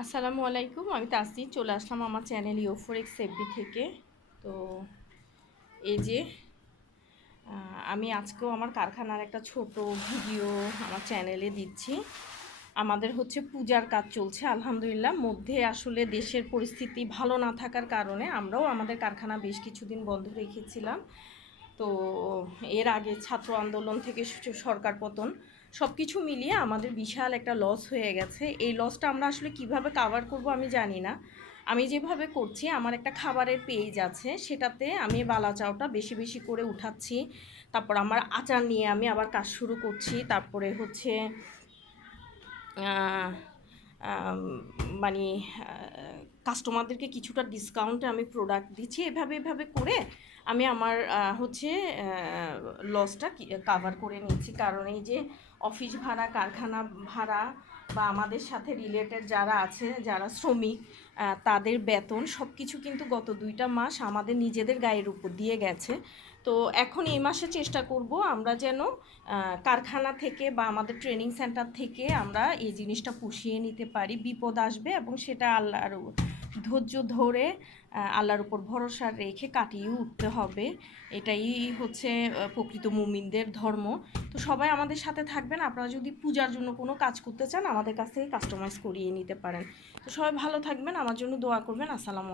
আসসালামু আলাইকুম, আমি তাসি চলে আসলাম আমার চ্যানেল ইউফোরেক্স এফবি থেকে। তো এই যে আমি আজকেও আমার কারখানার একটা ছোট ভিডিও আমার চ্যানেলে দিচ্ছি। আমাদের হচ্ছে পূজার কাজ চলছে, আলহামদুলিল্লাহ। মধ্যে আসলে দেশের পরিস্থিতি ভালো না থাকার কারণে আমরাও আমাদের কারখানা বেশ কিছুদিন বন্ধ রেখেছিলাম। তো এর আগে ছাত্র আন্দোলন থেকে সরকার পতন সব কিছু মিলিয়ে আমাদের বিশাল একটা লস হয়ে গেছে। এই লসটা আমরা আসলে কীভাবে কাভার করব আমি জানি না। আমি যেভাবে করছি, আমার একটা খাবারের পেজ আছে, সেটাতে আমি বালা চাউটা বেশি বেশি করে উঠাচ্ছি। তারপর আমার আচার নিয়ে আমি আবার কাজ শুরু করছি। তারপরে হচ্ছে মানে কাস্টমারদেরকে কিছুটা ডিসকাউন্টে আমি প্রোডাক্ট দিচ্ছি। এভাবে এভাবে করে আমি আমার হচ্ছে লসটা কাভার করে নিচ্ছি। কারণ এই যে অফিস ভাড়া, কারখানা ভাড়া বা আমাদের সাথে রিলেটেড যারা আছে, যারা শ্রমিক তাদের বেতন সব কিছু কিন্তু গত দুইটা মাস আমাদের নিজেদের গায়ের উপর দিয়ে গেছে। তো এখন এই মাসে চেষ্টা করব আমরা যেন কারখানা থেকে বা আমাদের ট্রেনিং সেন্টার থেকে আমরা এই জিনিসটা পুষিয়ে নিতে পারি। বিপদ আসবে এবং সেটা আল্লাহর ধৈর্য ধরে আল্লাহর উপর ভরসা রেখে কাটিয়ে উঠতে হবে। এটাই হচ্ছে প্রকৃত মুমিনদের ধর্ম। তো সবাই আমাদের সাথে থাকবেন। আপনারা যদি পূজার জন্য কোনো কাজ করতে চান, আমাদের কাছ থেকে কাস্টমাইজ করিয়ে নিতে পারেন। তো সবাই ভালো থাকবেন। আমার জন্য দোয়া করবেন। আসসালামু